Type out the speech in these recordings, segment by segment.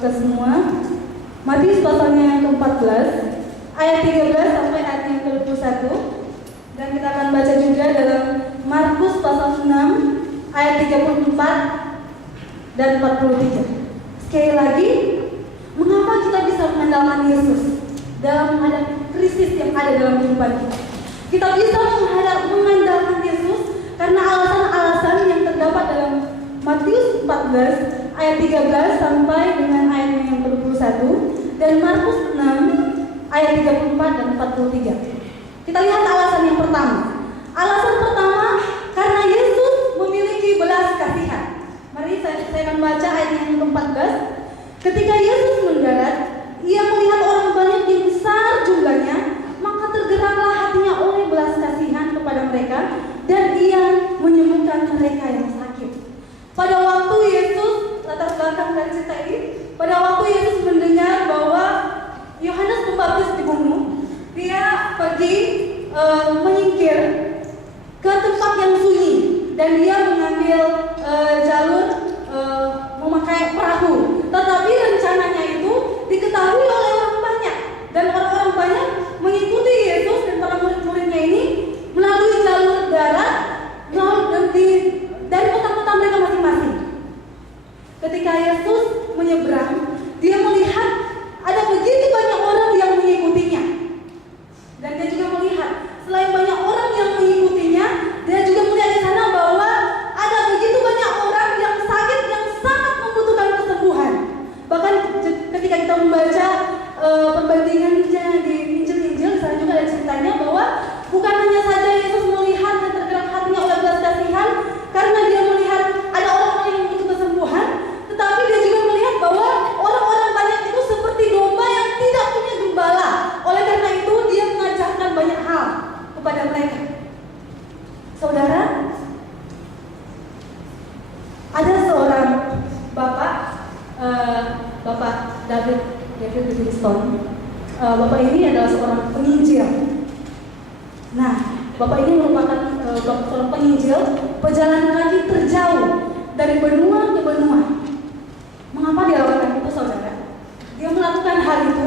ke semua. Matius pasalnya yang ke-14 ayat 13 sampai ayat yang ke-21. Dan kita akan baca juga dalam Markus pasal 6 ayat 34 dan 43. Sekali lagi, mengapa kita bisa mengandalkan Yesus dalam menghadapi krisis yang ada dalam kehidupan kita? Kita bisa mengandalkan Yesus karena alasan-alasan yang terdapat dalam Matius 14 ayat 13 sampai dengan ayat yang ke-21 dan Markus 6 ayat 34 dan 43. Kita lihat alasan yang pertama. Alasan pertama, karena Yesus memiliki belas kasihan. Mari saya akan baca ayat yang ke-14. Ketika Yesus mendarat, ia melihat orang banyak yang besar jumlahnya, maka tergeraklah hatinya oleh belas kasihan kepada mereka, dan ia menyembuhkan mereka yang sakit. Pada waktu Yesus, latar belakang dari cerita ini, pada waktu Yesus mendengar bahwa Yohanes Pembaptis dibunuh, dia pergi menyingkir ke tempat yang sunyi, dan dia mengambil jalur memakai perahu. Tetapi rencananya itu diketahui oleh orang banyak, dan orang-orang banyak mengikuti Yesus dan para murid-muridnya ini melalui jalur darat dari kota-kota mereka masing-masing. Ketika Yesus menyeberang, dia melihat ada begitu banyak orang yang mengikutinya, dan dia juga melihat selain banyak orang yang mengikutinya, dia juga melihat di sana bahwa ada begitu banyak orang yang sakit yang sangat membutuhkan kesembuhan. Bahkan ketika kita membaca perbandingannya di Injil-Injil, di sana juga ada ceritanya bahwa bukan hanya saja Yesus melihat dan tergerak hatinya oleh belas kasihan karena dia melihat ada orang-orang yang butuh kesembuhan, tetapi dia juga melihat bahwa orang-orang banyak itu seperti domba yang tidak punya gembala. Oleh karena itu dia mengajarkan banyak hal kepada mereka. Saudara, ada seorang bapak, Bapak David Livingstone. Bapak ini adalah seorang penginjil. Nah, bapak ini merupakan seorang penginjil pejalan kaki terjauh dari benua ke benua. Mengapa dia lakukan itu, saudara? Dia melakukan hal itu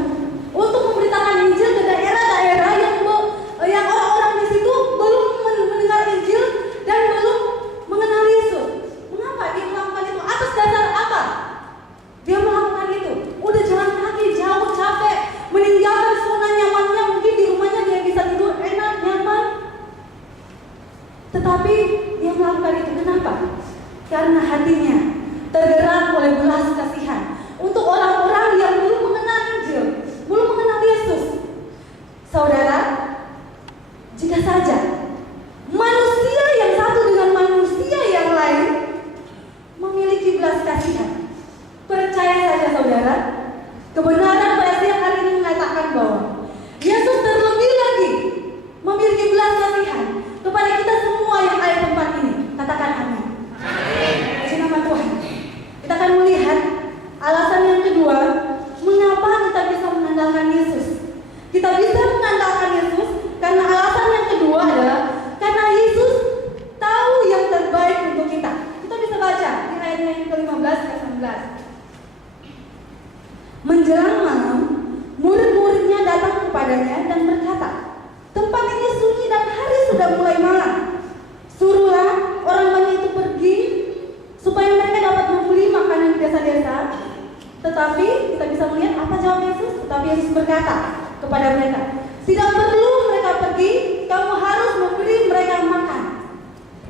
untuk memberitakan Injil ke daerah-daerah yang orang-orang di situ belum mendengar Injil dan belum mengenal Yesus. Mengapa dia melakukan itu? Atas dasar apa dia melakukan itu? Udah jalan kaki jauh, capek, meninggalkan zona nyamannya, mungkin di rumahnya dia bisa tidur enak, nyaman. Tetapi dia melakukan itu kenapa? Karena hatinya tergerak oleh belas kasihan untuk orang-orang yang belum mengenal Injil, belum mengenal Yesus. Saudara, jika saja manusia yang satu dengan manusia yang lain memiliki belas kasihan, percaya saja saudara, kebenaran versi yang hari ini mengatakan bahwa Yesus terlebih lagi memiliki belas kasihan kepada kita semua yang ada di tempat ini. Katakan amin. Puji nama Tuhan. Kita akan melihat alasan yang kedua, mengapa kita bisa mengandalkan Yesus. Kita bisa mengandalkan Yesus karena alasan yang kedua adalah karena Yesus tahu yang terbaik untuk kita. Kita bisa baca di ayat yang ke-15 dan 16. Menjelang malam, murid-muridnya datang kepadanya dan berkata, "Tempat ini sunyi dan hari sudah mulai malam. Suruhlah orang banyak itu pergi supaya mereka dapat membeli makanan di desa-desa." Tetapi kita bisa melihat apa jawab Yesus. Tetapi Yesus berkata kepada mereka, "Tidak perlu mereka pergi, kamu harus memberi mereka makan."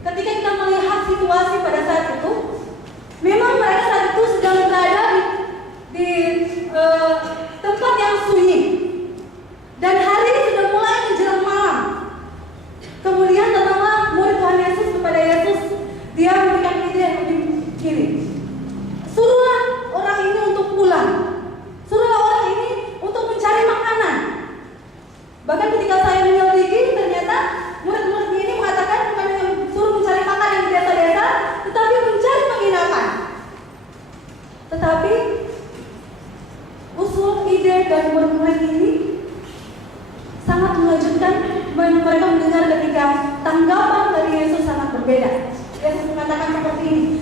Ketika kita melihat situasi pada saat itu, memang mereka saat itu sedang berada di tempat yang sunyi, dan hari sudah mulai menjelang malam. Kemudian datanglah murid Tuhan Yesus kepada Yesus. Dia memberikan ide yang begini, "Suruhlah orang ini untuk pulang. Suruhlah orang ini untuk mencari makanan." Bahkan ketika saya menyelidiki, ternyata murid-murid ini mengatakan bukan hanya suruh mencari makanan di desa-desa, tetapi mencari penginapan. Tetapi usul ide dari murid-murid ini sangat mengejutkan. Mereka mendengar ketika tanggapan dari Yesus sangat berbeda. Yesus mengatakan seperti ini,